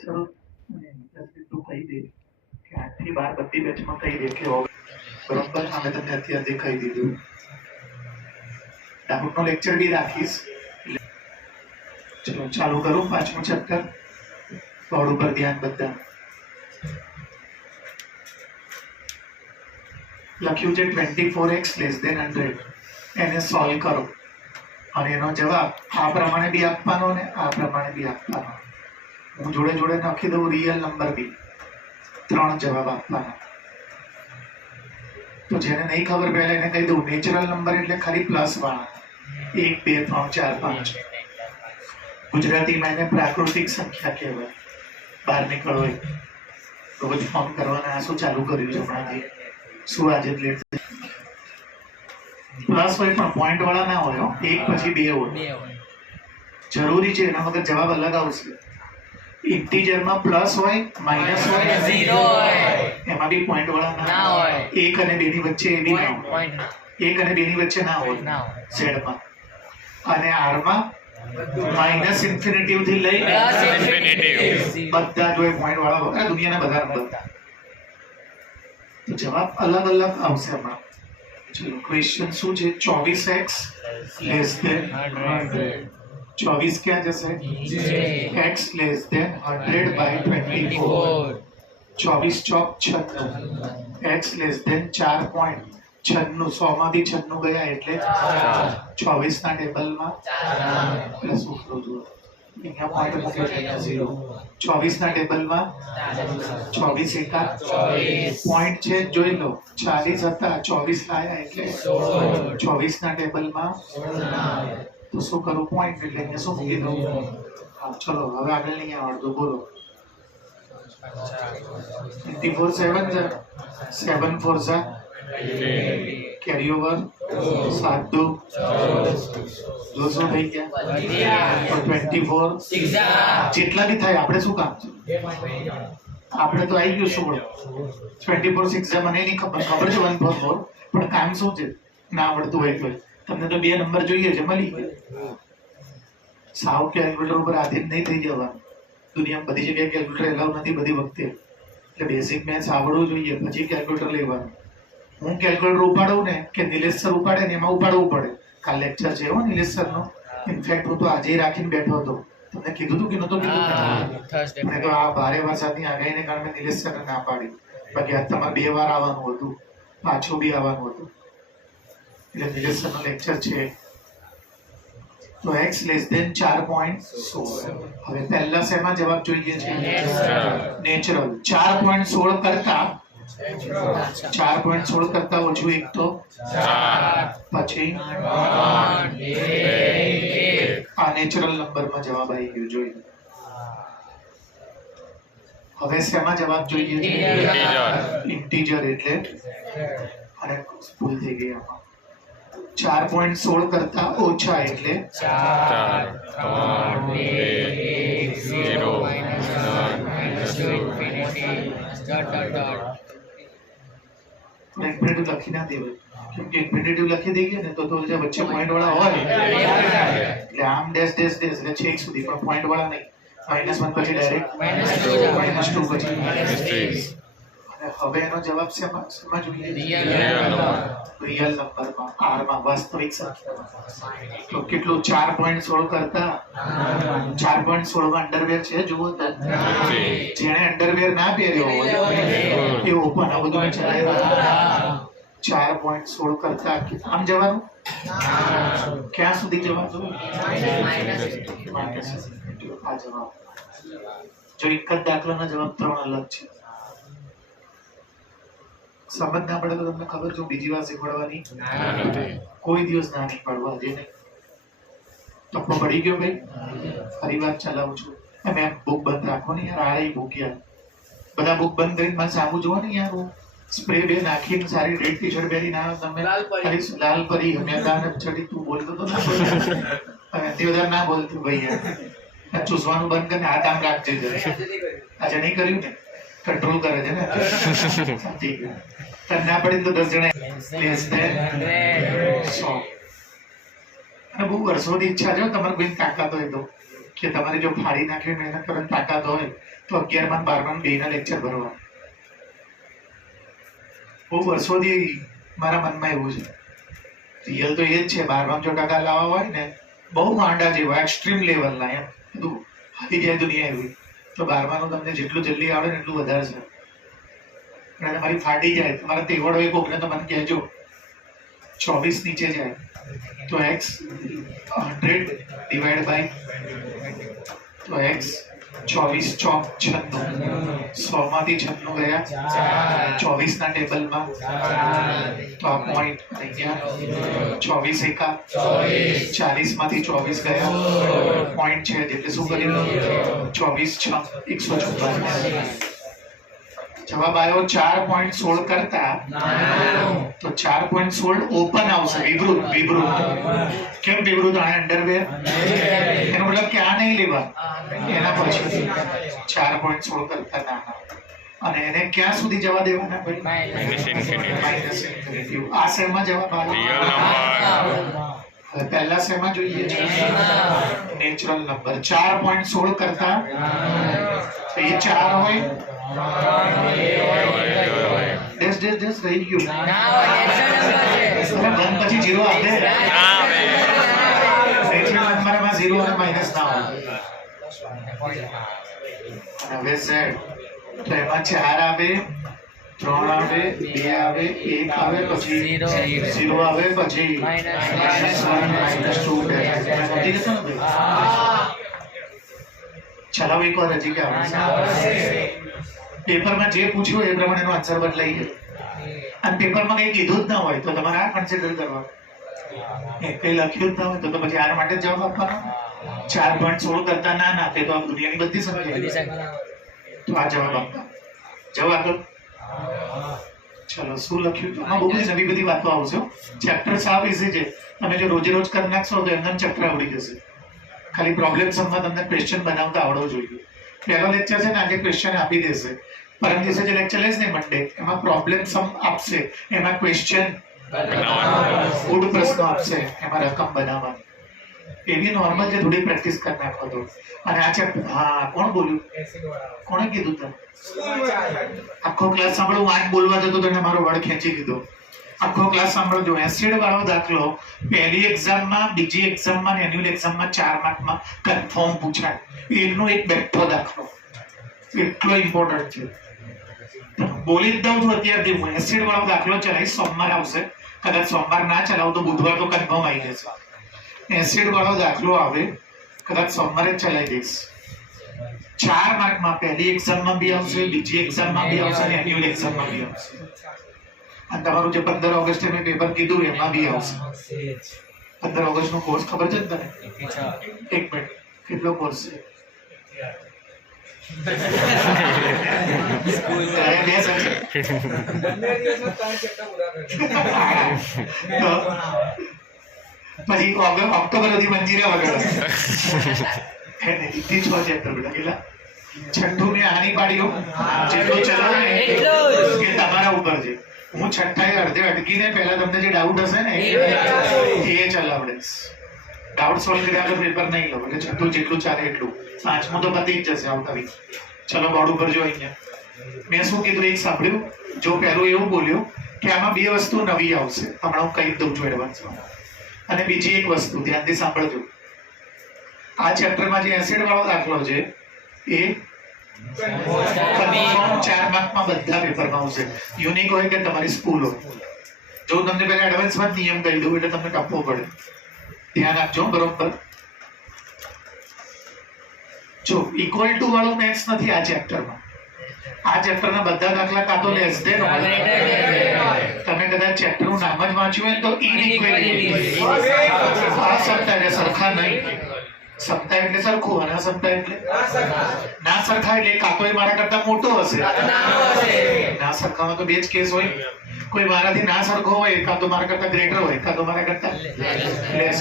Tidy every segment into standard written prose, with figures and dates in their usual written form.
શરૂ તું કહી દે કે 8 થી 12 બધી બેચમાં કહી દે કે બરોબર અમે તમને અત્યારથી કહી દીધું. ડાઉટનો લેક્ચર બી રાખીશ. ચલો ચાલુ કરું. 5મું ચેપ્ટર બોર્ડ ઉપર ધ્યાન બધા. લખ્યું છે 24x લેસ ધેન 100. એને સોલ્વ કરો અને એનો જવાબ આ પ્રમાણે બી આપવાનો ને આ પ્રમાણે બી આપવાનો. હું જોડે જોડે નાખી દઉં રિયલ નંબર બી. 3 જવાબ આપવાના. તો જેને નહીં ખબર પહેલા એને કહી દઉં નેચરલ નંબર એટલે ખાલી પ્લસ વાળા 1 2 3 4 5. ગુજરાતીમાં એને પ્રાકૃતિક સંખ્યા કહેવાય. બહાર નીકળો રોજ ફોન કરવાના. આ શું ચાલુ કર્યું છે હમણાંથી? શું આજે લેટ? પ્લસ હોય પણ પોઈન્ટ વાળા ના હોય. 1 પછી 2 હોય જરૂરી છે. એના વગર જવાબ અલગ આવશે. ઇન્ટીજરમાં પ્લસ હોય માઇનસ હોય ઝીરો હોય એમાં બી પોઈન્ટ વાળા ના હોય. 1 અને 2 ની વચ્ચે એ બી ના હોય. 1 અને 2 ની વચ્ચે ના હોય ઝેડમાં. અને આરમાં માઇનસ ઇન્ફિનિટિવ થી લઈ પ્લસ ઇન્ફિનિટિવ બધા જો પોઈન્ટ વાળા વગર દુનિયાના બધા નંબર. તો જવાબ અલગ અલગ આવશે હમણાં. ચલો ક્વેશ્ચન શું છે? 24x less than 100. 24 ક્યાં જશે? x less than 100 by 24. 24 ચોક 96. x less than 4 point 96. 100 માંથી 96 ગયા એટલે 24 ના ટેબલમાં પ્લસ ઉપર જુઓ. અહીંયા પોઈન્ટ મૂકે છે 0. 24 ના ટેબલમાં 24 એકા 24 પોઈન્ટ છે જોઈ લો. 40 હતા 24 લાયા એટલે 24 ના ટેબલમાં 16. તો શું કરું? પોઈન્ટ એટલે અહીંયા શું મૂકી દઉં? હા ચલો હવે આગળ નહીં આવડતું બોલો. 24 7 છે. 7 4 ઝા કેરી ઓવર 7 2 200 થઈ ગયા. તો 24 જેટલા બી થાય આપણે શું કામ છે? આપણે તો આવી ગયું શું 24 6 મને નહીં ખબર છે 144 પણ કામ શું છે? ના આવડતું હોય તો તમને તો 2 નંબર જોઈએ છે મળી ગયા. સાવ કેલ્ક્યુલેટર ઉપર આધીન નહીં થઈ જવાનું. દુનિયામાં બધી જગ્યાએ કેલ્ક્યુલેટર એલાઉ નથી બધી વખતે. એટલે બેઝિક મેથ્સ આવડવું જોઈએ પછી કેલ્ક્યુલેટર લેવાનું. હું કેલ્ક્યુલેટર ઉપાડું ને કે નિલેશ સર ઉપાડે ને એમાં ઉપાડવું પડે. કાલ લેક્ચર છે હો નિલેશ સરનો. ઇનફેક્ટ હું તો આજે રાખીને બેઠો હતો. તમને કીધું હતું કે નહોતું કીધું? મેં તો આ ભારે વરસાદની આગાહીને કારણે નિલેશ સરને ના પાડી. બાકી આજ તમારે 2 વાર આવવાનું હતું, પાછું બી આવવાનું હતું. એટલે નિલેશ સરનો લેક્ચર છે. તો x લેસ ધેન 4.16. હવે પહેલા શેમાં જવાબ જોઈએ છે? નેચરલ. 4.16 કરતા 4.16 કરતા ઓછું એક તો 4 પછી આ નેચરલ નંબરમાં જવાબ આવી ગયો જોઈ. હવે શેમાં જવાબ જોઈએ છે? ઇન્ટીજર એટલે અને ભૂલ થઈ ગઈ આમાં. 4.16 કરતા ઓછા એટલે 4 3 2 1 લખી ના દેવાય. કેમ કે ઇન્ફિનિટિવ લખી દઈએ ને તો જે વચ્ચે પોઈન્ટ વાળા હોય એટલે આમ ડેશ ડેશ ડેશ એટલે છેક સુધી પણ પોઈન્ટ વાળા નહીં. -1 પછી ડાયરેક્ટ -2 પછી. હવે એનો જવાબ શેમાં જોઈએ? રિયલ નંબરમાં r માં વાસ્તવિક સંખ્યામાં. તો કેટલું? 4.16 કરતા 4.16 માં અંડરવેર છે જુઓ તો. જેણે અંડરવેર ના પહેર્યો હોય એ ઓપન આ બધું ચલાવ્યું. 4.16 કરતા આમ જવાનું ક્યાં સુધી જવાનું? આ જવાબ જો એક જ દાખલાના જવાબ 3 અલગ છે. સમજ ના પડે તો તમને ખબર છે બીજી વાર શીખવાડવાની કોઈ દિવસ ના નહીં પાડવા દે નહીં. ટપ્પો પડી ગયો ભાઈ. ફરી વાત ચલાવું છું. મેં બુક બંધ રાખો ને યાર. આ બુક યાર બધા બુક બંધ કરીને મને સામું જોવો ને યાર. હું સ્પ્રે બે નાખીને સારી રેડ ટી શર્ટ પહેરી ના તમે ખાલી લાલ પરી મેદાન ચડી તું બોલતો તો ના તે બધા ના બોલતું ભાઈ યાર. ચૂસવાનું બંધ કરીને હાથ આમ રાખજે. આજે નહીં કર્યું ને કંટ્રોલ કરે છે ને. ના પડી તો 10 જણા લેસ ધેન 100. અને બહુ વર્ષોથી ઈચ્છા છે તમારે કોઈ તાકાત હોય તો કે તમારે જો ફાડી નાખી મહેનત કરવાની તાકાત હોય તો 11 માં 12 માં બેના લેક્ચર ભરવા. બહુ વર્ષોથી મારા મનમાં એવું છે. રિયલ તો એ જ છે. 12 જો ટકા લાવવા હોય ને બહુ માંડા જેવા એક્સ્ટ્રીમ લેવલના એમ બધું હાલી જાય દુનિયા એવી તો 12 તમને જેટલું જલ્દી આવડે ને એટલું વધારે છે. અને તમારી ફાટી જાય તમારા તેવડ હોય કોકને તો મને કહેજો 24 નીચે જાય તો x 100 ડિવાઈડ બાય તો x 24 ચોક 96 100 માંથી 96 ગયા 24 ના ટેબલમાં તો આ પોઈન્ટ અહીંયા 24 એકા 40 માંથી 24 ગયા પોઈન્ટ છે એટલે શું કર્યું 24 6 144. જવાબ આવ્યો 4.16 કરતા તો 4.16 ઓપન આવશે. વિવૃત કેમ વિવૃત? આને અંડરવેર એનો મતલબ કે આ નહીં લેવા એના પછી 4.16 કરતા નાના અને એને ક્યાં સુધી જવા દેવાના ભાઈ? Minus infinity. આ સેમમાં જવાબ આવ્યો. પહેલા સેમમાં જોઈએ નેચરલ નંબર 4.16 કરતા એ 4 હોય ડેશ ડેશ ડેશ રહી ગયું વન પછી 0 આવે નેચરલ નંબરમાં 0 અને માઇનસ ના હોય. હવે z તો એમાં 4 આવે 3 આવે 2 આવે 1 આવે પછી 0 આવે પછી -1 ચલાવો એક વાર હજી કે પેપરમાં જે પૂછ્યું એ પ્રમાણેનો આન્સર બદલાઈ જાય અને પેપરમાં કંઈ કીધું જ ના હોય તો તમારે આ કન્સિડર કરવાનું. કંઈ લખ્યું જ ના હોય તો પછી આના માટે જ જવાબ આપવાનો. 4.16 કરતા નાના તે તો આ દુનિયાની બધી સમજે તો આ જવાબ આપતા જવાબ આપો. ચલો શું લખ્યું તો આમાં બહુ બધી નવી બધી વાતો આવશે. ચેપ્ટર સાવ ઇઝી છે. તમે જો રોજે રોજ કરી નાખશો તો એમને ચેપ્ટર આવડી જશે. ખાલી પ્રોબ્લેમ સમમાં તમને ક્વેશ્ચન બનાવતા આવડવું જોઈએ. પહેલો લેક્ચર છે ને આજે ક્વેશ્ચન આપી દેશે. પરમ દિવસે જે લેક્ચર લેશે ને મંડે એમાં પ્રોબ્લેમ સમ આપશે એમાં ક્વેશ્ચન ગુડ પ્રશ્નો આપશે એમાં રકમ બનાવવાની. એવી નોર્મલ છે થોડી પ્રેક્ટિસ કરી નાખો તો. અને આ ચેપ્ટર હા કોણ બોલ્યું? કોણે કીધું તમે? આખો ક્લાસ સાંભળો વાંચ બોલવા જતો તો મારો વડ ખેંચી લીધો. આખો ક્લાસ સાંભળજો. એસિડ વાળો દાખલો પહેલી એક્ઝામમાં બીજી એક્ઝામમાં એન્યુઅલ એક્ઝામમાં 4 માર્કમાં કન્ફર્મ પૂછાય. એકનો એક બેઠો દાખલો એટલો ઇમ્પોર્ટન્ટ છે. બોલી જ દઉં છું અત્યારથી હું. એસિડ વાળો દાખલો ચલાવીશ સોમવાર આવશે. કદાચ સોમવાર ના ચલાવું તો બુધવાર તો કન્ફર્મ આવી જશે. એસિડ વાળો દાખલો આવે કદાચ સોમવારે જ ચલાવી દઈશ. 4 માર્કમાં પહેલી એક્ઝામમાં બી આવશે બીજી એક્ઝામમાં બી આવશે અને એન્યુઅલ એક્ઝામમાં બી આવશે. અને તમારું જે 15 ઓગસ્ટે મેં પેપર કીધું એમાં બી આવશે. 15 ઓગસ્ટ નો કોર્સ ખબર છે ને તને? 1 મિનિટ કેટલો કોર્સ છે? પછી ઓક્ટોબર સુધી મંજીરા વગાડે. 6 ચેપ્ટર બેટા કેટલા? છઠ્ઠું મેં આની પાડ્યો જેટલું ચલાવે એ તમારા ઉપર છે. હું છઠ્ઠાએ અડધે અટકીને પહેલા તમને જે ડાઉટ હશે ને એ ચલાવડીશ. ડાઉટ સોલ્વ કર્યા વગર પેપર નહીં લો. એટલે છઠ્ઠું જેટલું ચાલે એટલું. 5મું તો પતી જ જશે આવતા વીક. ચલો બોર્ડ ઉપર જો અહીંયા મેં શું કીધું એક સાંભળ્યું. જો પહેલું એવું બોલ્યું કે આમાં 2 વસ્તુ નવી આવશે. હમણાં હું કહી દઉં છું એડવાન્સમાં. અને બીજી એક વસ્તુ ધ્યાનથી સાંભળજો. આ ચેપ્ટરમાં જે એસિડ વાળો દાખલો છે એ કન્ફર્મ 4 માર્કમાં બધા પેપરમાં આવશે. યુનિક હોય કે તમારી સ્કૂલ હોય. જો તમને પહેલા એડવાન્સમાં નિયમ કહી દઉં એટલે તમને ટપવો પડે. ધ્યાન આપજો બરોબર. જો ઇક્વલ ટુ વાળો મેથ્સ નથી આ ચેપ્ટરમાં. આ ચેપ્ટરના બધા દાખલા કાં તો લેસ ધેન હોય. તમે કદાચ ચેપ્ટરનું નામ જ વાંચ્યું હોય તો ઇનઇક્વાલિટી. આ સપ્તાહ એટલે સરખા નહીં. સપ્તાહ એટલે સરખું અને સપ્તાહ એટલે ના સરખા એટલે કાં તો એ મારા કરતા મોટો હશે. ના સરખામાં તો 2 જ કેસ હોય. કોઈ મારાથી ના સરખો હોય કાં તો મારા કરતા ગ્રેટર હોય કાં તો મારા કરતા લેસ.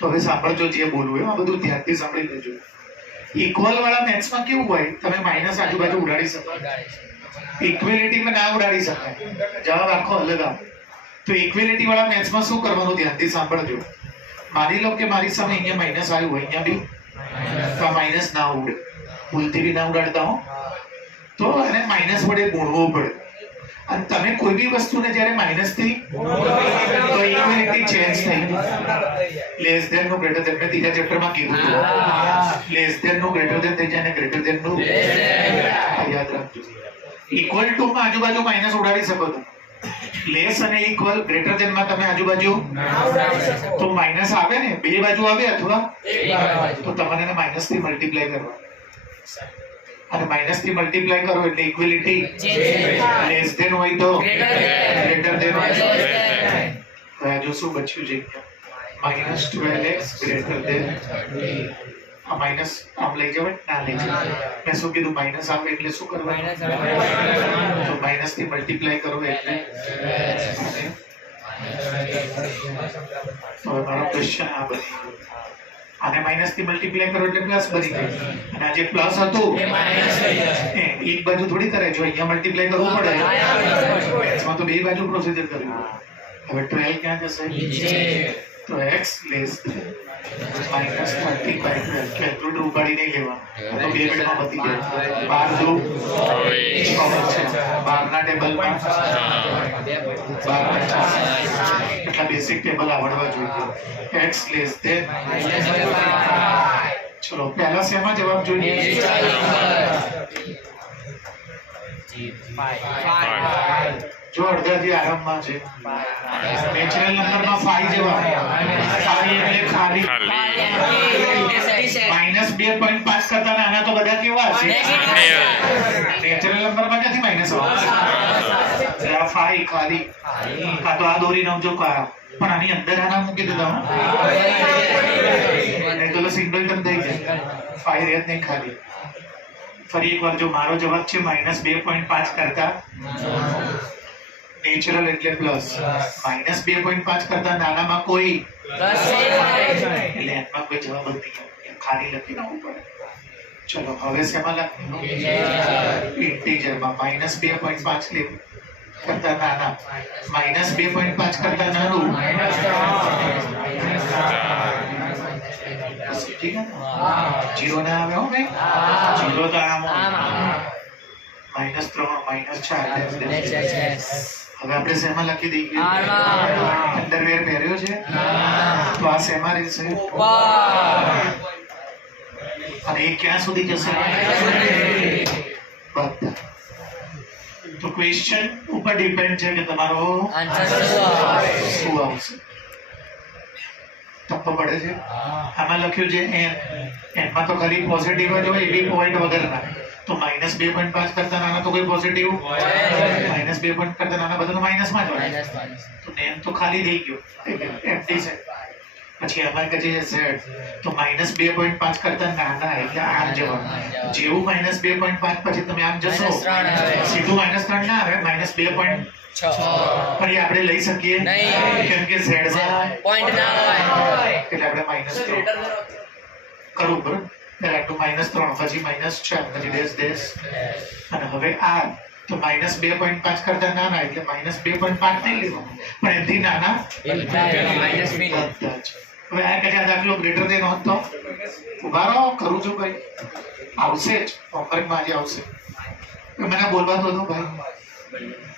તો હવે સાંભળજો જે બોલવું આ બધું ધ્યાનથી સાંભળી લેજો. ઇક્વલ વાળા મેથ્સમાં કેવું હોય તમે માઇનસ આજુબાજુ ઉડાડી શકો. ઇક્વેલિટીમાં ના ઉડાડી શકાય. જવાબ આખો અલગ આવે. તો ઇક્વેલિટી વાળા મેથ્સમાં શું કરવાનું ધ્યાનથી સાંભળજો. માની લો કે મારી સામે અહીંયા માઇનસ આવ્યું હોય અહીંયા બી તો આ માઇનસ ના ઉડે, ભૂલથી બી ના ઉડાડતા હો, તો એને માઇનસ વડે ગુણવું પડે. અને તમે કોઈ બી વસ્તુને જ્યારે માઇનસ થી તો ઇક્વાલિટી ચેન્જ થઈ, લેસ ધેન નું ગ્રેટર ધેન, મેં ત્રીજા ચેપ્ટરમાં કીધું હતું, લેસ ધેન નું ગ્રેટર ધેન થઈ જાય અને ગ્રેટર ધેન નું યાદ રાખજો. ઇક્વલ ટુ માં આજુબાજુ માઇનસ ઉડાડી શકો છો, લેસ અને ઇક્વલ ગ્રેટર ધેન માં તમે આજુબાજુ તો માઇનસ આવે ને, બે બાજુ આવે અથવા તો તમારે એને માઇનસ થી મલ્ટીપ્લાય કરવા, અને માઇનસ થી મલ્ટીપ્લાય કરો એટલે ઇક્વાલિટી લેસ ધેન હોય તો ગ્રેટર ધેન હોય. જો શું બચ્યું છે, -12x ગ્રેટર ધેન, આ માઇનસ આમ લઈ જવાય ના લઈ જવાય, મેં શું કીધું માઇનસ આવે એટલે શું કરવાનું, તો માઇનસ થી મલ્ટીપ્લાય કરો એટલે. તો મારો ક્વેશ્ચન આ બની, આને માઇનસ થી મલ્ટીપ્લાય કરો એટલે પ્લસ બની ગયું, અને આ જે પ્લસ હતું એક બાજુ થોડી કરે, જો અહીંયા મલ્ટીપ્લાય કરવું પડે એમાં તો બે બાજુ પ્રોસીજર કરવું. હવે 12 ક્યાં જશે, તો x લેસ -30/12, કેલ્ક્યુલેટર ઉપાડી નહીં લેવાનું, તો બે મિનિટમાં બધી જાય. 12 જો 12 ના ટેબલમાં 12 એટલા બેસિક ટેબલ આવડવા જોઈએ. x લેસ ધેન, ચલો પહેલા શેમાં જવાબ જોઈએ, જો અડધાથી આરામમાં છે, નેચરલ નંબરમાં 5 જવાબ, 5 એટલે ખાલી. -2.5 કરતા નાના તો બધા કેવા છે, નેચરલ નંબરમાં ક્યાંથી માઇનસ આવે, 5 ખાલી. આ તો આ દોરી નવજો કા, પણ આની અંદર આના મૂકી દીધા, નહીં તો સિંગલટન થઈ જાય, 5 રેત નહીં ખાલી. ફરી એકવાર જો મારો જવાબ છે -2.5 કરતા નેચરલ એટલે પ્લસ, -2.5 કરતા નાનામાં કોઈ એટલે એમાં કોઈ જવાબ નથી, ખાલી લખી નાખવું પડે. ચલો હવે શેમાં લખવું, ઇન્ટીજરમાં -2.5 લે કરતા નાના, -2.5 કરતા નાનું, ઠીક છે, જીરો ના આવે હો ભાઈ, જીરો તો આમ -3 -4. હવે આપણે શેમાં લખી દઈએ, અંડરવેર પહેર્યો છે તો આ શેમાં રહેશે, અને એ ક્યાં સુધી જશે, બધા. તો ક્વેશ્ચન ઉપર ડિપેન્ડ છે કે તમારો આન્સર શું આવશે. તપ્પો પડે છે, આમાં લખ્યું છે એમાં તો ખાલી પોઝિટિવ જ હોય, એબી પોઈન્ટ વગરના, તો -2.5 કરતા નાના તો કોઈ પોઝિટિવ, -2 કરતા નાના બધા તો માઇનસમાં જ હોય, તો નેમ તો ખાલી થઈ ગયો, એમટી છે. પછી અમારે કહે છે z, તો -2.5 કરતા નાના એટલે આમ જવાનું, જેવું -2.5 પછી તમે આમ જશો સીધું -3 ના આવે, -2.6 ફરી આપણે લઈ શકીએ કેમ કે z માં પોઈન્ટ ના હોય, એટલે આપણે -3 કરવું બરોબર. પહેલા તો -3 પછી -4 પછી ડેશ, અને હવે આ તો -2.5 કરતા નાના એટલે -2.5 નહીં લેવાનું, પણ એથી નાના હવે આ કદાચ દાખલો ગ્રેટર ધેન હોત તો ઉભા રહો, કરું છું ભાઈ, આવશે જ હોમવર્કમાં આજે આવશે, મને બોલવા દો ભાઈ.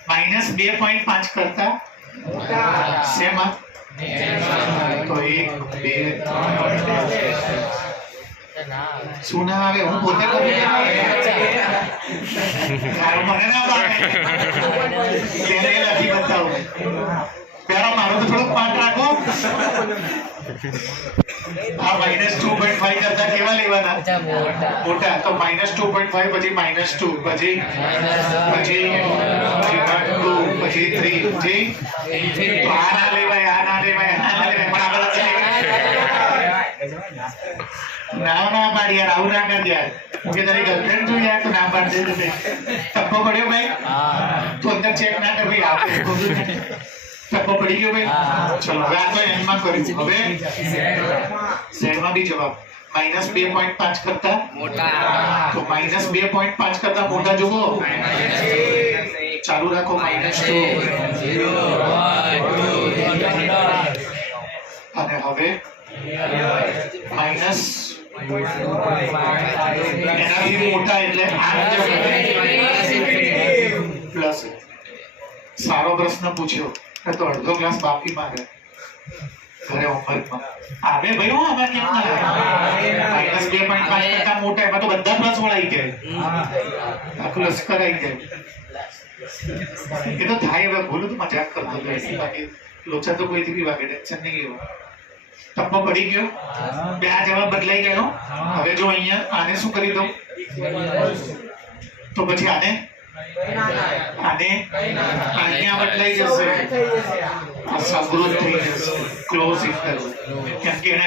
-2.5 કરતા શેમાં, તો 1 2 શું ના આવે, હું પોતે મને ના નથી બતાવું, પેલા મારો તો થોડો પાઠ રાખો. આ -2.5 કરતા કેવા લેવાના, મોટા, તો -2.5 પછી -2 પછી 2 પછી 3 જી, આ ના લેવાય, આ ના લેવાય, આ ના લેવાય, ના પાડી યાર, આવું ના કર યાર, હું કે તારી ગર્લફ્રેન્ડ છું યાર, તો ના પાડી દે. ટપ્પો પડ્યો ભાઈ, તું અંદર ચેક ના કર ભાઈ, આપણે ટપ્પો પડી ગયો ભાઈ. ચલો હવે આ તો એનમાં કર્યું, હવે ઝેડમાં બી જવાબ -2.5 કરતા મોટા, તો -2.5 કરતા મોટા જુઓ, ચાલુ રાખો, -2 0 1 2 અને હવે એનાથી મોટા એટલે પ્લસ. સારો પ્રશ્ન પૂછ્યો તો અડધો ગ્લાસ બાફી મારે ઘરે હોમવર્કમાં આવે ભાઈ. હું આમાં કેમ ના -2.5% મોટા એમાં તો બધા પ્લસ વળાઈ જાય, આખું લશ્કર આવી જાય. એ તો થાય. હવે ભૂલું તો મજાક કરતો હતો, બાકી લોચા તો કોઈથી બી વાગે, ટેન્શન નહીં લેવું. ટપ્પો પડી ગયો, બે આ જવાબ બદલાઈ ગયો. હવે જો અહીંયા આને શું કરી દઉં તો પછી આને અહીંયા બદલાઈ જશે, આ સબૃત થઈ જશે, ક્લોઝ ઇન્ટરવલ. કેમ કે એને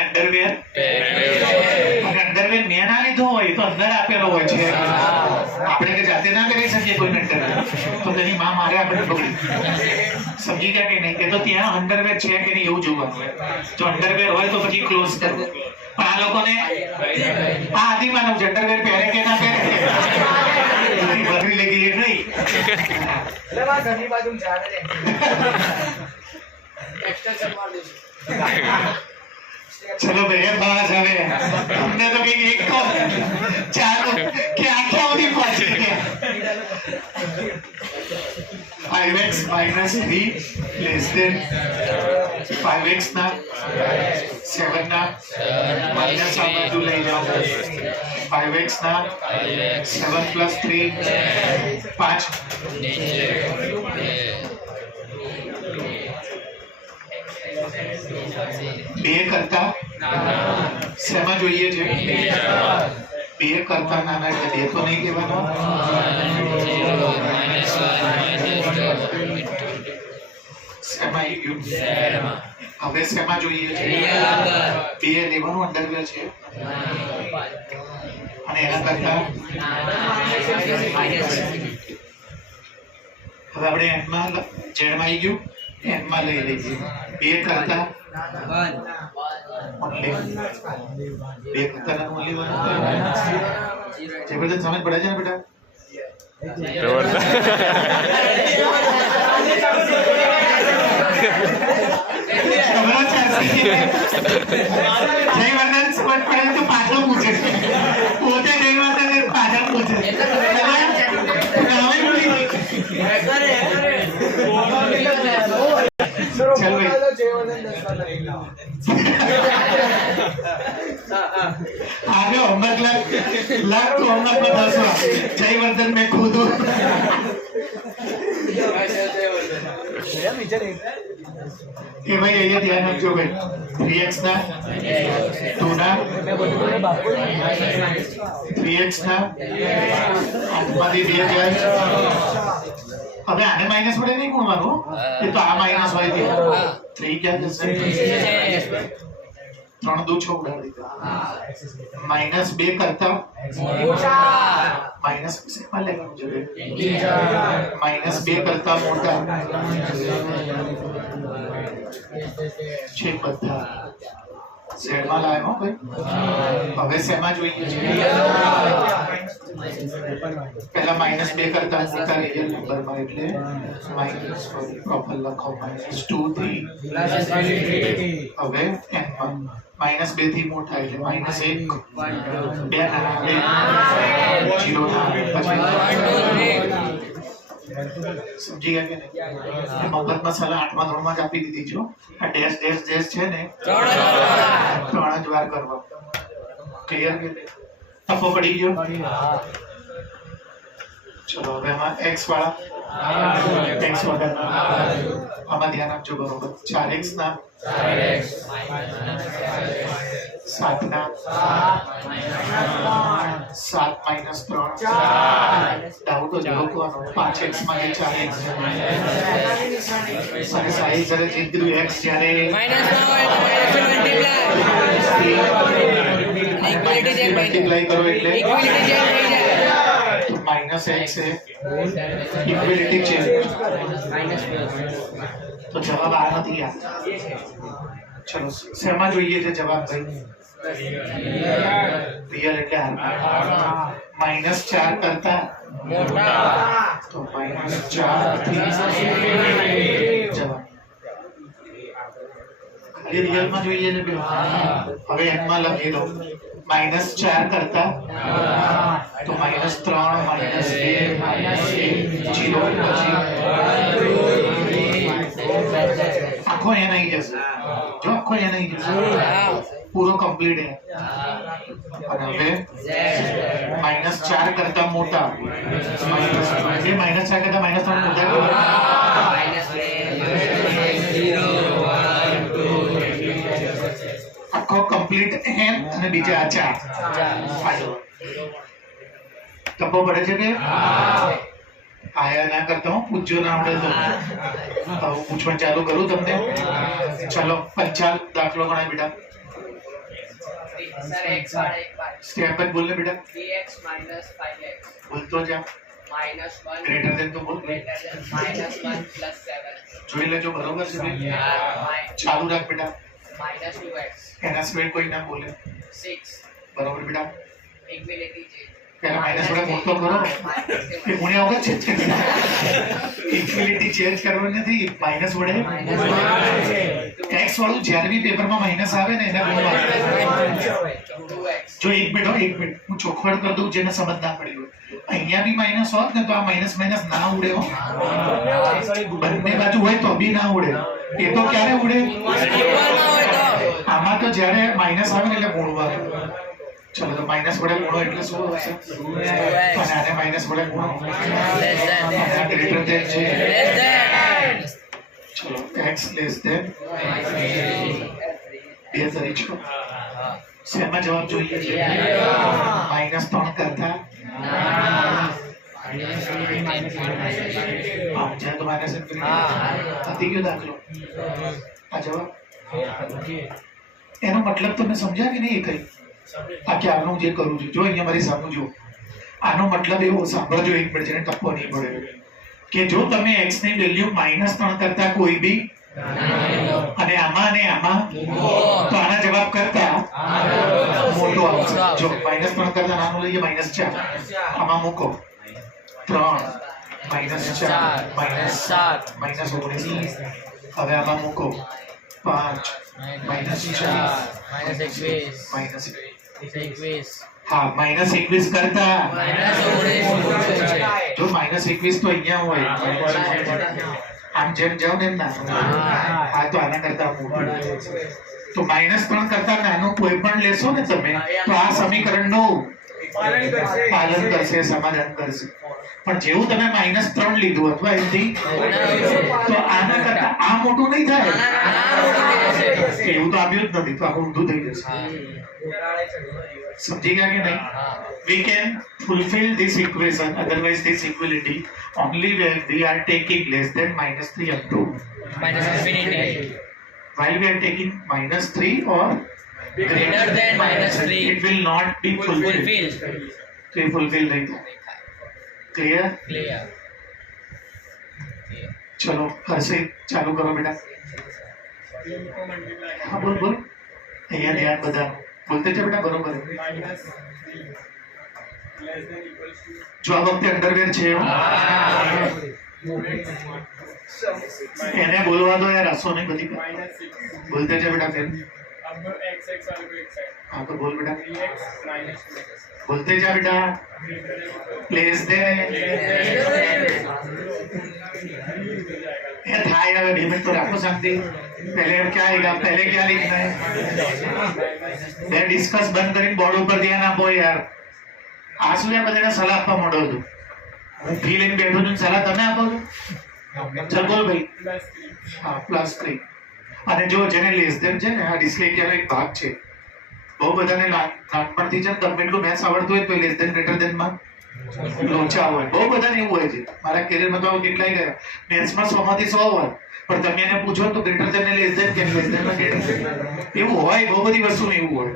અંડરવેર મેં ના લીધો હોય તો અંદર આપેલો હોય છે, આપણે કે જાતે ના કરી શકીએ કોઈ અંડરવેર, તો તેની માં મારે આપણે પકડી. સમજી ગયા કે નહીં? એ તો ત્યાં અંડરવેર છે કે નહીં એવું જોવાનું હોય. જો અંડરવેર હોય તો પછી ક્લોઝ કરવું. પણ આ લોકોને આ આદિ માનવ અંડરવેર પહેરે કે ના પહેરે બગડી લઈ ગઈ નહીં. ચલો ભાઈ બાસ. હવે અમને તો કઈ એક ચાલો કે આખા બધી પહોંચી ગયા. 5x - 3 < 5x ના 7 ના માઇનસ આ બધું લઈ જાઓ. 5x ના 7 + 3 5. બે કરતા શેમાં જોઈએ છે? બે કરતા નાના એટલે બે તો નહીં કહેવાનો. શેમાં આવી ગયું? હવે શેમાં જોઈએ છે? બે લેવાનું અંડરવેર છે અને એના કરતા હવે આપણે એનમાં ઝેડમાં આવી ગયું, એનમાં લઈ લઈએ. બે કરતા બે કરતા ઓનલી વન. જબરદસ્ત સમજ પડે છે ને બેટા? જયવર્ધન સમજ પડે તો પાછળ પૂછે, પોતે જયવર્ધન પાછળ પૂછે. आगे होमवर्क लाख तो होमवर्क में 10 जयवर्धन में खुद ये भाई ये ध्यान रखो भाई. 3x ना 2 ना 3x ना આમાંથી 2 જાય. હવે આને માઈનસ વડે નહીં ગુણવાનું, એ તો આ માઈનસ હોય તો 3 ક્યાં જશે? 3 2 6 ઉડાડી દો. -2 કરતા માઈનસ શેમાં લેવાનું છે? -2 કરતા મોટા છે બધા. ઝેડમાં લાવ્યો ભાઈ. હવે શેમાં જોઈએ છે? પહેલા -2 કરતા મોટા રિયલ નંબરમાં એટલે માઈનસ પ્રોપર લખો -2 થી હવે એનમાં -2 થી મોટા એટલે -1 2 ના 0 ના પછી. સમજી ગયા કે નહીં? મગજ મસાલા 8મા ધોરણમાં જ આપી દીધી છો. આ ડેશ ડેશ ડેશ છે ને 3 જ વાર કરવા. ક્લિયર કે નહીં? ટપ્પો પડી ગયો. ચલો હવે આમાં x વાળા x વગરના આમાં ધ્યાન આપજો બરોબર. 4x ના 7 ના 7 - 3 ડાઉટ જ રોકવાનો. 5x માં 4x અને સાઈઝ જ્યારે ચેન્જ કર્યું x જ્યારે મલ્ટીપ્લાય કરો એટલે -x है इक्विलिटी चेंज. तो जवाब आ નથી યાર. ચલો શેમાં જોઈએ છે જવાબ ભાઈ? રિયલ એટલે -4 કરતા મોટા તો -4 થી જવાબ ખાલી રિયલ માં જોઈએ છે. હવે એમ માં લખી દો -4 કરતા તો -3 -2 -1 0 પછી આખો અહીંયા નહીં જશે જો આખો અહીંયા નહીં જશે પૂરો કમ્પ્લીટ હે અને હવે -4 કરતા મોટા -4 કરતા -3 મોટા આખો કમ્પ્લીટ હે અને બીજા આ 4 ટપ્પો પડે છે કે આયા ના કરતા હું પૂછજો ના આવડે તો પૂછવાનું ચાલુ કરું તમને ચાલો 50 દાખલો ગણાય બેટા सर x बार एक बार स्टेप पर बोलने बेटा 3x minus 5x बोल तो जा minus 1 ग्रेटर देन तो बोल greater than minus 1 plus 7 જોઈ લેજો બરોબર છે ભાઈ mi- ચાલુ રાખ બેટા minus 2x એના સ્ક્વેર કોઈ ના બોલે 6 બરોબર બેટા एक में लेती है પહેલા માઈનસ વડે મોટો કરો એ મુને આવડે છે ઇક્વાલિટી ચેન્જ કરવાની નથી માઈનસ વડે x વાળું જ્યારે બી પેપરમાં માઈનસ આવે ને એના ગુણમાં 2x જો એક મિનિટ હું ચોખવટ કરી દઉં જેને સમજ ના પડી હોય અહીંયા બી માઈનસ હોત ને તો આ માઈનસ ના ઉડે હો બંને બાજુ હોય તો બી ના ઉડે એ તો ક્યારે ઉડે આમાં તો જ્યારે માઈનસ આવે ને એટલે ગુણવા ચલો તો માઈનસ વડે ગુણો એટલે શું હશે અને આને માઈનસ વડે ગુણો અને આ ગ્રેટર ધેન છે ચલો x લેસ ધેન 2 તરીકે શેમાં જવાબ જોઈએ છે -3 કરતા જ્યાં તો માઇનસ હતી ગયો દાખલો આ જવાબ એનો મતલબ તમે સમજ્યા કે નહીં કઈ આ કે આનું જે કરું છું જો અહીંયા મારી સામે જો આનો મતલબ એવો સાંભળજો એક મિનિટ જેને ટપ્પો નહીં પડે કે જો તમે x ની વેલ્યુ -3 કરતા કોઈ બી અને આમાં તો આના જવાબ કરતા મોટો આવશે જો -3 કરતા નાનું લઈએ -4 આમાં મૂકો 3 -4 -7 -19 હવે આમાં મૂકો 5 -4 -21 હા -21 કરતા જો -21 તો અહીંયા હોય આમ જેમ જાવ ને એમ ના હા તો આના કરતા મોટું તો -3 કરતા નાનું કોઈ પણ લેશો ને તમે તો આ સમીકરણનું પાલન કરશે સમાધાન કરશે પણ જેવું તમે -3 લીધું અથવા એથી તો આના કરતા આ મોટું નહીં થાય એવું તો આપ્યું જ નથી તો આખું ઊંધું થઈ જશે સમજી ગયા કે નહીં we can fulfill this equation otherwise this equality only when we are taking less than -3 up to while we are taking -3 or greater than -3 it will not be fulfilled तो ये fulfill नहीं था clear चलो फिर से चालू करो बेटा हाँ बोल અહીંયા ध्यान બધા બોલતે છે બેટા બરોબર જો આ વખતે અંડરવેર છે એને બોલવા દો યાર હસો નહીં બધી બોલતે છે બેટા ફિર हाँ तो बोल बेटा बोलते जा बेटा प्लेस दे ये था यार लिमिट तो रखो शांति पहले क्या आएगा पहले क्या लिखना है ये डिस्कस बंद करें बोर्ड ऊपर ध्यान आपो यार आसु या बधाने सलाह आपवा मोडो छो હું ફી લઈને બેઠો છું સલાહ તમે આપો છો ચલ બોલ ભાઈ હા +3 અને જો જેને લેસ ધેન છે ને આ ડિસ્લેક્સિયાનો એક ભાગ છે બહુ બધાને નાનપણથી છે ગમે એટલું મેથ્સ આવડતું હોય તો લેસ ધેન ગ્રેટર ધેન માં લોચા હોય બહુ બધાને એવું હોય છે મારા કેરિયરમાં તો કેટલાય ગયા મેથ્સમાં 100 માંથી 100 હોય પણ તમે એને પૂછો તો ગ્રેટર ધેન ને લેસ ધેન કેમ લેસ ધેન માં ગ્રેટર એવું હોય બહુ બધી વસ્તુમાં એવું હોય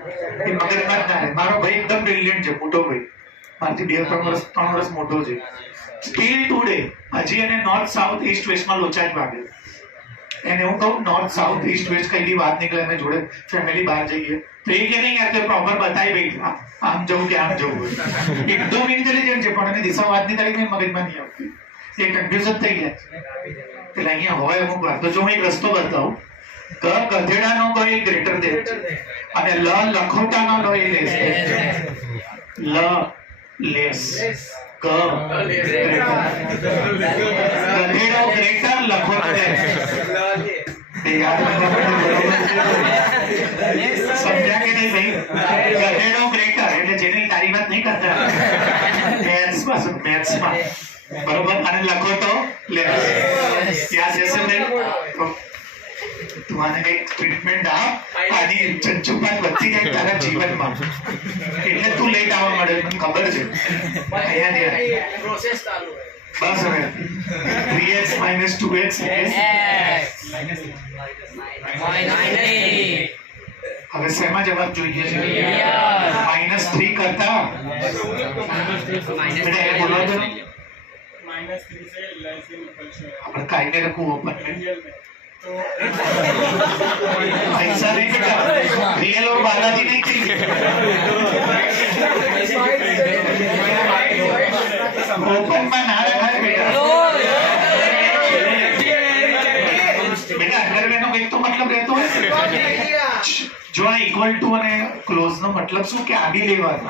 એ મગજમાં જ ના રહે મારો ભાઈ એકદમ બ્રિલિયન્ટ છે મોટો ભાઈ મારથી 2-3 વર્ષ મોટો છે સ્ટીલ ટુડે હજી એને નોર્થ સાઉથ ઈસ્ટ વેસ્ટમાં લોચા જ વાગે એને હું કહું નોર્થ સાઉથ ઈસ્ટ વેસ્ટ કઈ બી વાત નીકળે અમે જોડે ફેમિલી બહાર જઈએ તો એ કે નહીં યાર તો પ્રોપર બતાવી ભાઈ આમ જવું કે આમ જવું એકદમ ઇન્ટેલિજન્ટ છે પણ એની દિશા વાતની તારીખ મગજમાં નહીં આવતી એ કન્ફ્યુઝ જ થઈ ગયા એટલે અહીંયા હોય અમુક વાર તો જો હું એક રસ્તો બતાવું ગ ગધેડાનો ગ એ ગ્રેટર દેન છે અને લ લખોટાનો લ એ લેસ દેન છે. લ લેસ ગ ગ્રેટર ગધેડો ગ્રેટર લખોટો લેસ. એ યાદ રાખવાનું બરોબર છે. સમજ્યા કે નહીં ભાઈ? ગધેડો ગ્રેટર એટલે જેની તારી વાત નહીં કરતા મેથ્સમાં બરોબર અને લખોટો લેસ. યાદ રહેશે ભાઈ? તું આને કઈ ટ્રીટમેન્ટ આપ આની ચંચુપાત વધતી જાય તારા જીવનમાં એટલે તું લેટ આવવા મળે મને ખબર છે. અહીંયા પ્રોસેસ ચાલુ હોય. બસ હવે 3x minus 2x is હવે શેમાં જવાબ જોઈએ છે? -3 કરતા બેટા એ બોલો તો -3 से लेस देन इक्वल है આપણે કાઈને રખવું ઓપન में रियल में तो ऐसा नहीं बेटा रियल और बालाजी नहीं थी ओपन में ना रखा है बेटा बेटा अंदर में નો એક તો મતલબ રહેતો હોય જો આ ઇક્વલ ટુ અને ક્લોઝ નો મતલબ શું કે આ બી લેવાનું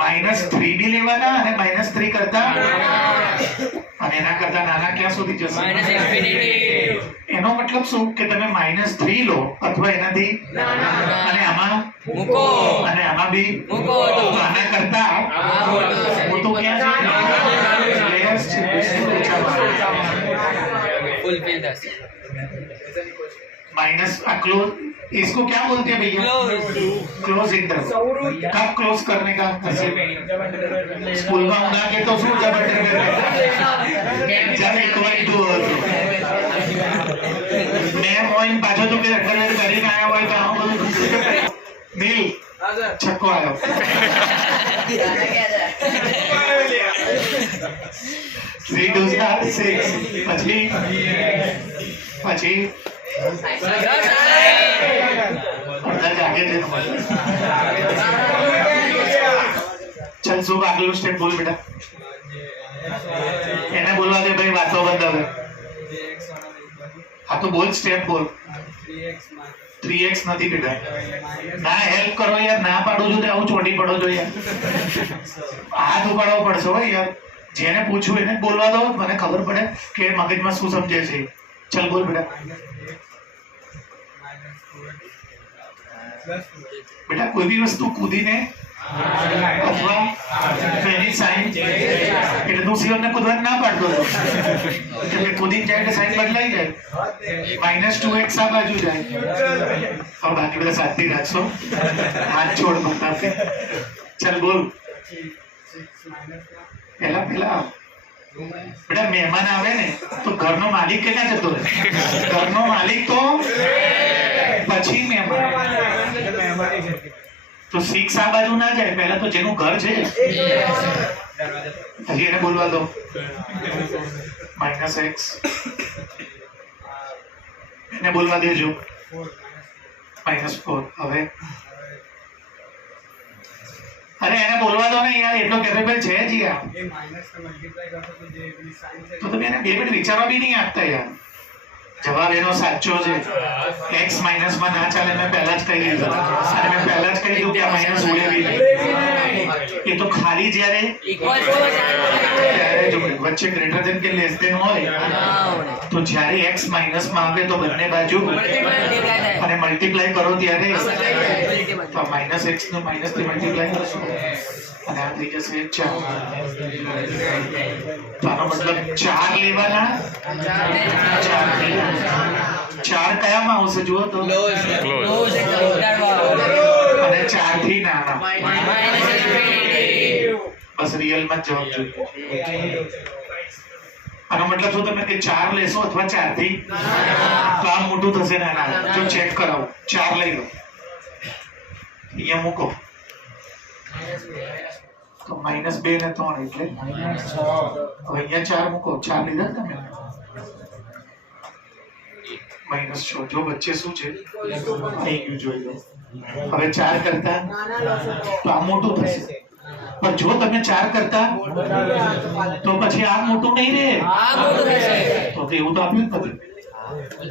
-3 બી લેવાના અને -3 કરતા અને એના કરતા નાના ક્યાં સુધી જશે? એનો મતલબ શું કે તમે -3 લો અથવા એનાથી અને આમાં મૂકો અને આમાં બી મૂકો તો આના કરતા મોટું ક્યાં છે? લેસ છે. फुलफिल दस माइनस क्लोज इसको क्या बोलते हैं भैया? Close interval. कब क्लोज करने का? स्कूल में उड़ा के तो શું જબ જબ ઇક્વલ ટુ મેં મોઈન પાછો તો કે અંડરલાઈન કરીને આયા હોય તો આવું બધું નીલ છક્કો આવ્યો. Three twos are 6. પછી અડધા જાગે છે. ચલ શું આગળનું સ્ટેપ બોલ બેટા? એને બોલવા દે ભાઈ, વાતો બંધ હવે. હા તો બોલ સ્ટેપ બોલ. 3x નથી બેટા. ના હેલ્પ કરો યાર, ના પાડું છું આવું ચોટી પડો છો યાર. હાથ ઉપાડવો પડશે હો યાર. જેને પૂછ્યું એને બોલવા દો, મને ખબર પડે કે મગજમાં શું સમજે છે. ચલ બોલ બેટા. બેટા કોઈ બી વસ્તુ કૂદીને અથવા એની સાઈન એટલે તું સિવનને કૂદવાનું ના પાડતો હતો એટલે કૂદીને જાય એટલે સાઈન બદલાઈ જાય. -2x આ બાજુ જાય. હવે બાકી બધા સાથી રાખશો. હાથ છોડ મત. ચલ બોલ. પેલા બેટા મહેમાન આવે ને તો ઘરનો માલિક ક્યાં જતો રહે? ઘરનો માલિક તો પછી મહેમાન. તો 6 આ બાજુ ના જાય, પહેલા તો જેનું ઘર છે હજી એને બોલવા દો. -x એને બોલવા દેજો. -4 હવે અરે એને બોલવા દો ને યાર, એટલો કેપેબલ છે જ યાર. ये माइनस का मल्टीप्लाई करते तो ये अपनी साइन से તો તમે એને 2 મિનિટ વિચારવા બી નહીં આપતા યાર. જવાબ એનો સાચો છે. x માઇનસ માં ના ચાલે, મેં પહેલા જ કહી દીધું. અને મેં પહેલા જ કહી દીધું કે આ માઇનસ ઉડે બી નહીં. એ તો ખાલી જ્યારે इक्वल ત્યારે જો વચ્ચે ગ્રેટર દેન કે લેસ દેન હોય તો જ્યારે x માઇનસ માં આવે તો બંને બાજુ અને મલ્ટીપ્લાય કરો ત્યારે તો -x નું માઇનસ થી મલ્ટીપ્લાય કરશો અને આ થઈ જશે 4. તો આનો મતલબ 4 લેવાના. 4 કયામાં આવશે જુઓ તો? અને 4 થી નાના. બસ રિયલ માં જવાબ જોઈએ. આનો મતલબ શું તમે કે 4 લેશો અથવા 4 થી તો આ મોટું થશે નાના. જો ચેક કરાવો 4 લઈ લો, અહીંયા મૂકો તો -2 ને 3 એટલે હવે અહીંયા 4 મૂકો. 4 લીધા ને તમે -6. જો વચ્ચે શું છે થઈ ગયું જોઈ લો. હવે 4 કરતા તો આ મોટું થશે. પણ જો તમે 4 કરતા તો પછી આ મોટું નહીં રહે. તો એવું તો આપ્યું જ નથી.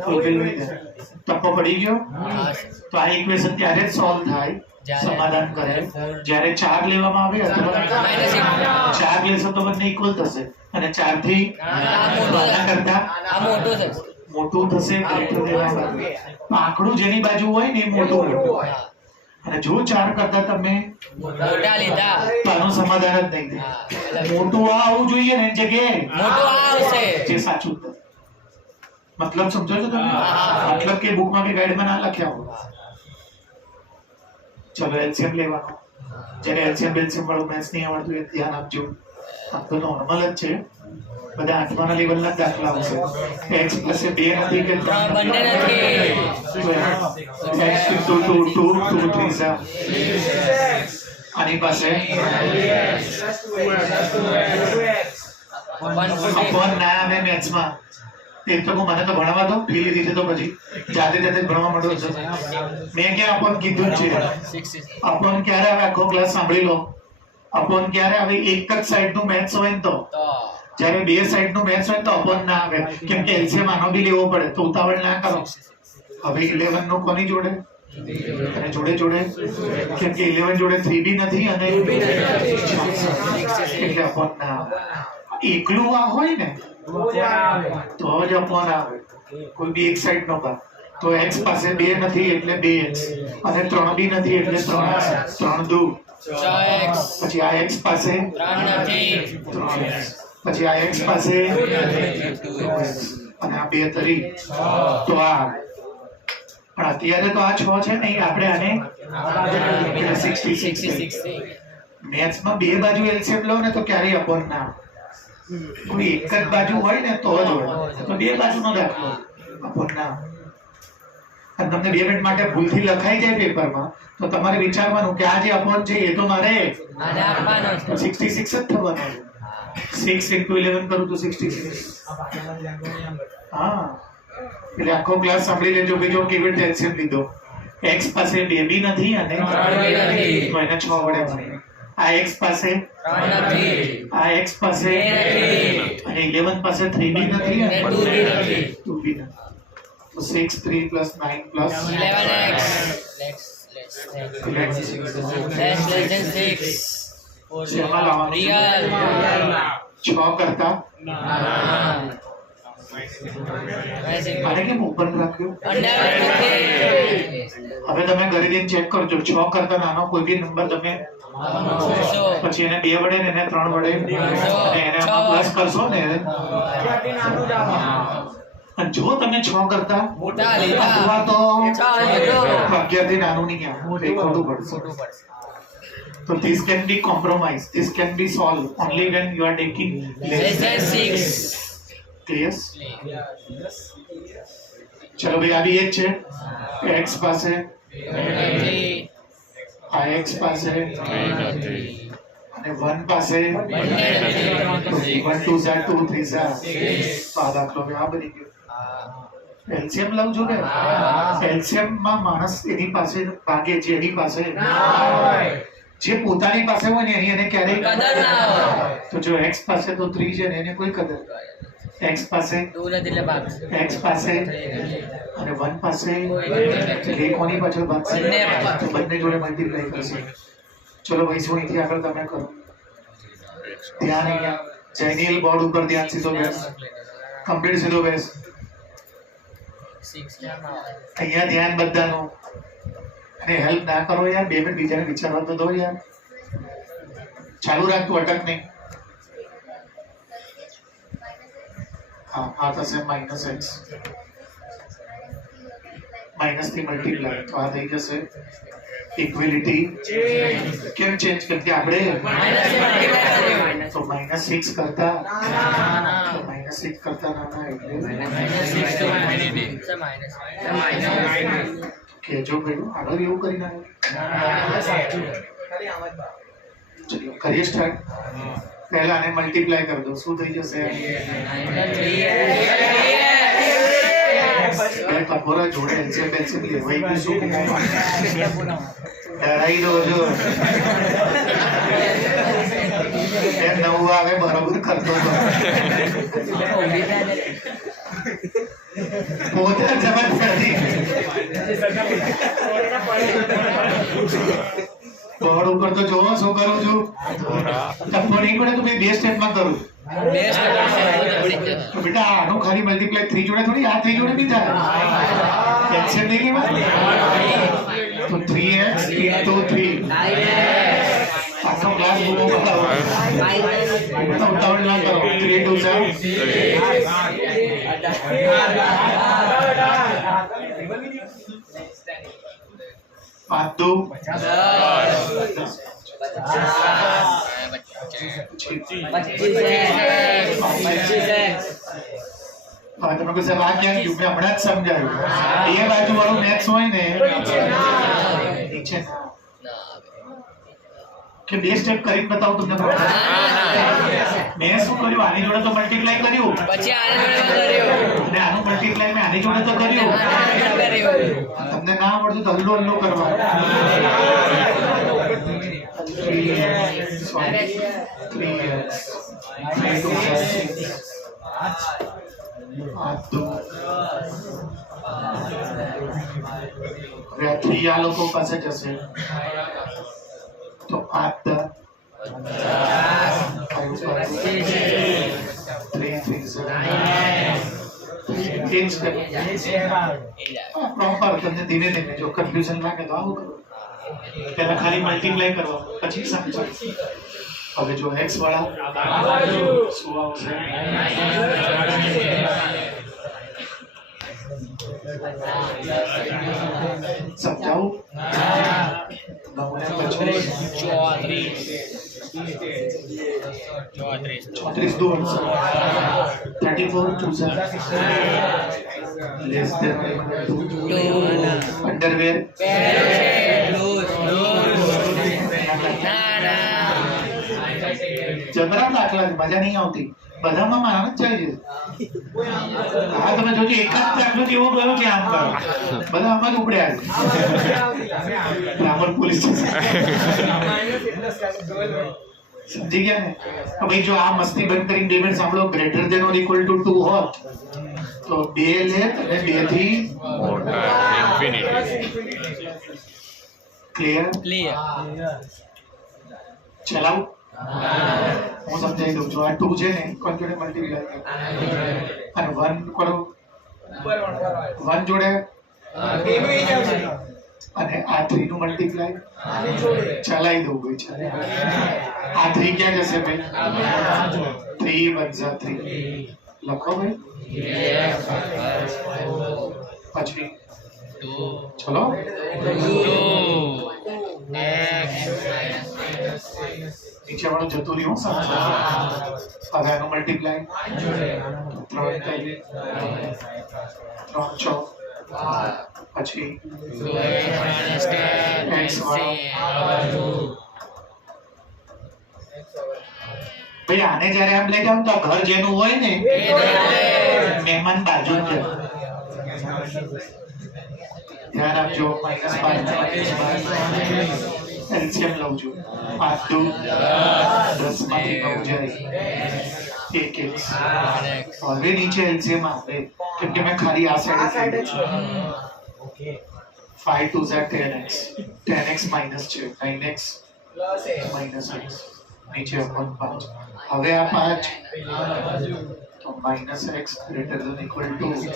ફૂલફિલ નહીં થાય. ટપ્પો પડી ગયો. તો આ ઇક્વેશન ત્યારે જ સોલ્વ થાય, સમાધાન કરે જ્યારે 4 લેવામાં આવે અથવા 4 લેશો તો બંને ઇક્વલ થશે અને 4 થી નાના કરતા મોટું થશે. આંકડું જેની બાજુ હોય ને એ મોટું હોય અને જો 4 કરતા તમે મોટા લીધા તો આનું સમાધાન જ નહીં થાય. મોટું આ આવવું જોઈએ ને એની જગ્યાએ મોટું આ આવશે. જે સાચું ઉત્તર. મતલબ સમજો છો તમે? મતલબ કે બુકમાં કે ગાઈડમાં ના લખ્યા હોય. ચલો એલસીએમ લેવાનો. જ્યારે એલસીએમ બેલસીએમ વાળું મેથ્સ નહીં આવડતું એ ધ્યાન આપજો. આ તો નોર્મલ જ છે, બધા આઠમાના લેવલના જ દાખલા આવશે. x પ્લસ 2 નથી કે 3 બંને નથી. x into 2 2 3 છે. આની પાસે અપોન ના આવે મેથ્સમાં. એ તો મને તો ભણવા દો, ફી લીધી છે તો પછી જાતે જાતે જ ભણવા માંડો છો. મેં ક્યાં અપોન કીધું જ છે. અપોન ક્યારે આવે આખો ક્લાસ સાંભળી લો. અપોન ક્યારે આવે? એક જ સાઈડ નું મેથ્સ હોય ને તો. જ્યારે બે સાઈડ નું મેથ્સ હોય તો અપોન ના આવે, કેમ કે એલસીએમ આનો બી લેવો પડે, તો ઉતાવળ ના કરો. હવે 11 નું કોની જોડે અને જોડે જોડે, કેમ કે 11 જોડે 3 બી નથી અને એટલે અપોન ના આવે. એકલું આ હોય ને તો જ અપોન આવે. કોઈ બી એક સાઈડ નો ભાગ તો x પાસે 2 નથી એટલે 2x અને 3 બી નથી એટલે 3x. 3 2 6x. પછી આ x પાસે 3 નથી. 3x. પછી આ x પાસે અને આ 2 તરી તો આ. પણ અત્યારે તો આ 6 છે ને આપણે આને 66. મેથ્સમાં બે બાજુ એલસીએમ લો ને તો ક્યારેય અપોન ના આવે. કોઈ એક જ બાજુ હોય ને તો જ હોય, તો બે બાજુનો દાખલો અપોન ના આવે. અને તમને 2 મિનિટ માટે ભૂલથી લખાઈ જાય પેપરમાં તો તમારે વિચારવાનું કે આ જે અપોન છે એ તો મારે આને આપવાનો છે. 66 જ થવાનો છે. 6 into 11 કરું તો 66. હા, એટલે આખો ક્લાસ સાંભળી લેજો કે જો કેવી રીતે એલસીએમ લીધો. x પાસે 2 બી નથી અને 3 નથી. તો એને 6 વડે ભાગો. આ x પાસે 3 નથી. આ x પાસે 2 નથી. અને 11 પાસે 3 બી નથી અને 2 બી નથી. 2 બી નથી. તો 6 3 plus 9 plus 11x. Less than 6. શેમાં લાવવાનું? Real. 6 કરતા Amazing. આને કેમ ઓપન રાખ્યું? Under નથી. હવે તમે ઘરે જઈને ચેક કરજો 6 કરતા નાનો કોઈ બી નંબર તમે So, પછી એને 2 વડે ને એને 3 વડે અને એને પ્લસ કરશો ને અને જો તમે 6 કરતા મોટા લીધા. અથવા તો 6 લીધો. 11 થી નાનું નહીં આવે એ ખોટું પડશે. So this can be compromised. This can be solved only when you are taking Less than 6. clear. ચલો ભાઈ આ બી એ જ છે. x પાસે નથી. આ x પાસે અને 1 પાસે બંને નથી. 1 2 ઝા 2 3 ઝા તો આ દાખલો આ બની ગયો. એલસીએમ લઉં છું કે એલસીએમ માં માણસ એની પાસે ભાગે છે, એની પાસે જે પોતાની પાસે હોય ને એની એને ક્યારેય કદર ના હોય. તો જો x પાસે તો 3 છે ને એને કોઈ કદર. x પાસે 2 નથી એટલે ભાગ. x પાસે અને 1 પાસે એટલે કોની પાછળ ભાગશે? બંને. તો બંને જોડે મલ્ટીપ્લાય કરશે. ચલો ભાઈ શું અહીંથી આગળ તમે કરો. ધ્યાન અહીંયા જેનિયલ બોર્ડ ઉપર ધ્યાન સીધો બેસ. કમ્પ્લીટ સીધો બેસ. 6 ના આવે. અહીંયા ધ્યાન બધાનું. અને હેલ્પ ના કરો યાર, 2 મિનિટ બીજાને વિચારવા તો દો યાર. ચાલુ રાખ, તું અટક નહીં. હા આ થશે -x માઇનસ થી મલ્ટીપ્લાય તો આ થઈ જશે ઇક્વાલિટી. કેમ ચેન્જ? કેમ કે આપણે તો -6 કરતા -6 કરતા નાના એટલે કેજો ભાઈ આગળ એવું કરી નાખે. ચલો કરીએ સ્ટાર્ટ. પહેલા આને મલ્ટીપ્લાય કરી દો. શું થઈ જશે? બે કપોરા જોડે એલસીએમ પેન્સિલ લેવાઈ ગયું. શું ડરાઈ દો છો એ નવું આવે બરોબર કરતો હતો. પોતે જ સમજ નથી બોર્ડ ઉપર તો જોવો શું કરું છું ટપ્પો નહીં પડે તો બે સ્ટેપમાં કરું તો બેટા આનું ખાલી મલ્ટીપ્લાય 3 જોડે થોડી આ 3 જોડે બી થાય એક્શન નહીં લેવા તો 3x into 3 આખો ક્લાસ બોલો બતાવો ઉતાવળ ના કરો 3 2 5 2 હા તમે કોઈ સર આ ક્યાં ગયું મેં હમણાં જ સમજાયું એ બાજુ વાળું મેથ્સ હોય ને નીચે કે બે સ્ટેપ કરી બતાવું તમને મેં શું કર્યું આની જોડે તો મલ્ટીપ્લાય કર્યું પછી આની જોડે કર્યું અને આનું મલ્ટીપ્લાય મેં આની જોડે તો કર્યું તમને ના આવડતું તો હલ્લો હલ્લો કરવા 3 આ લોકો પાસે જશે તો 8 પ્રોપર તમને ધીમે ધીમે જો કન્ફ્યુઝન લાગે તો આવું કરો પહેલા ખાલી મલ્ટીપ્લાય કરો પછી સમજો હવે જો x વાળા શું આવશે સમજાવું 34 दो 34 2 less than 2 underwear જબરા દાખલા મજા નહીં આવતી બધામાં મારા જ જાય છે હા તમે જોજો એક જ દાખલો કેવો ગયો કે આમ કરો બધા આમાં જ ઉપડ્યા રામર પોલીસ સમજી ગયા ને તો ભાઈ જો આ મસ્તી બંધ કરીને 2 મિનિટ સાંભળો greater than or equal to 2 હોત તો 2 લેત અને 2 થી ક્લિયર ચલાવો હું સમજાવી દઉં છું આ 2 છે ને કોણ જોડે મલ્ટીપ્લાય અને 1 કરો 1 જોડે અને આ 3 નું મલ્ટીપ્લાય ચલાવી દઉં ભાઈ છે આ 3 ક્યાં જશે ભાઈ 3 1 3 લખો ભાઈ પછી ચલો નીચે વાળું જતું રહ્યું હવે આનું મલ્ટીપ્લાય 3 4 પછી x ભાઈ આને જ્યારે આમ લઈ જાવ તો ઘર જેનું હોય ને મહેમાન બાજુ જ ધ્યાન આપજો -5 એલસીએમ લઉં છું 5 2 10 માંથી 9 જાય 1x હવે નીચે એલસીએમ આવે કેમ કે મેં ખાલી આ side okay 5 2 10x 10x minus છે 9x માઈનસ x નીચે 5 હવે આ 5 તો minus x greater than equal to 20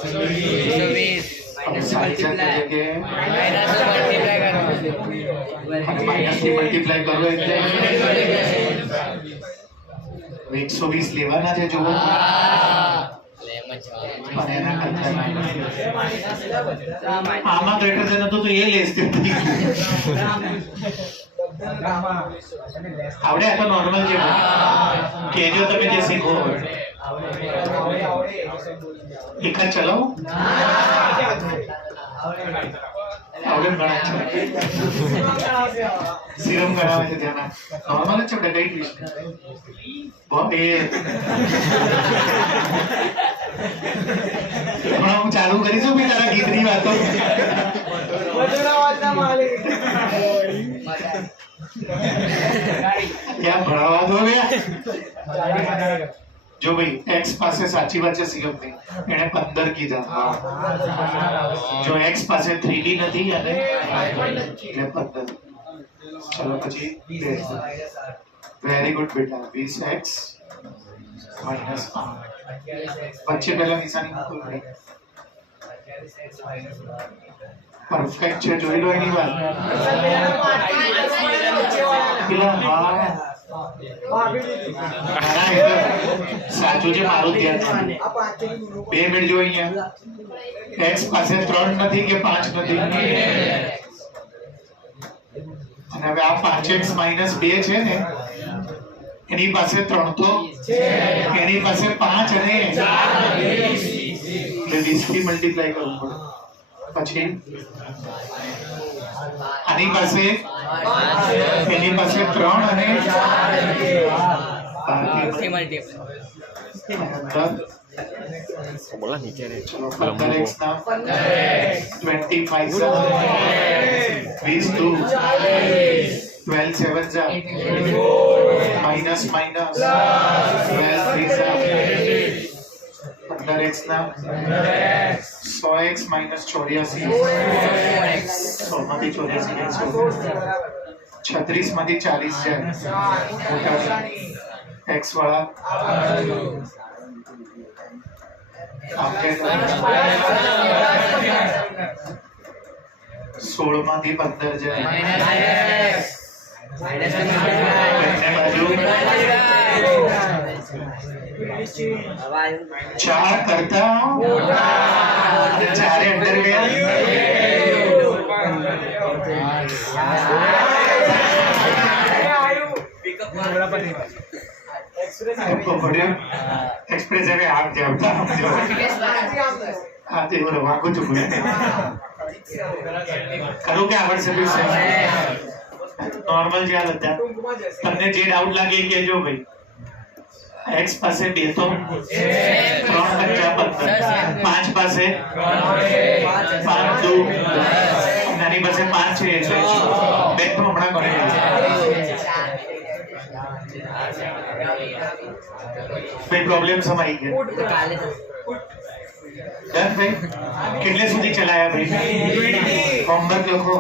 minus multiply minus થી મલ્ટીપ્લાય કરો એટલે 120 લેવાના છે જુઓ અને એના કરતા આમાં ગ્રેટર ધેન હતું તો એ લેસ થયું આવડે આ તો નોર્મલ છે કેજો તમે જે શીખો એક જ ચલાવો આવડે ઘણા છે સિરમ ગણાવે છે ધ્યાન નોર્મલ જ છે કઈ ટ્વિસ્ટ બહુ એ હમણાં હું ચાલુ કરીશું ભાઈ તારા ગીતની વાતો ત્યાં ભણાવવા દો જો ભાઈ x પાસે સાચી વાત છે સિગમની એને 15 કીધા જો x પાસે 3d નથી અને એટલે 15 ચલો પછી વેરી ગુડ બેટા 20x માઈનસ 8 વચ્ચે પહેલા નિશાની મૂકો પરફેક્ટ છે જોઈ લો એની વાત પેલા હા સાચું છે મારું ધ્યાન નથી 2 મિનિટ જો અહીંયા x પાસે 3 નથી કે 5 નથી અને હવે આ 5x - 2 છે ને એની પાસે 3 તો એની પાસે 5 અને 4 એટલે 20 થી મલ્ટીપ્લાય કરવું પડે પછી આની પાસે એની પાસે 3 અને 4 bola नीचे रे चलो 15x ना 25 20 2 12 7 जा माइनस माइनस 12 3 जा 15x ना 100x minus 84 100 માંથી 84 36 માંથી 40 છે મોટા x વાળા આપણે 16 માંથી 15 જાય બંને બાજુ 4 કરતા ચારે અંદર ગયા एक्सप्रेस है आप जाओ आते हो रहा कुछ करो क्या आवड़ सर्विस है नॉर्मल क्या होता है તમને જે ડાઉટ લાગે કે જો ભાઈ x પાસે 2 તો 3 બચ્ચા 15 5 પાસે 5 2 નાની પાસે 5 છે એટલે બે તો હમણાં કરે कोई प्रॉब्लम समाई है डन भाई कितने સુધી ચલાયા ભાઈ હોમવર્ક લખો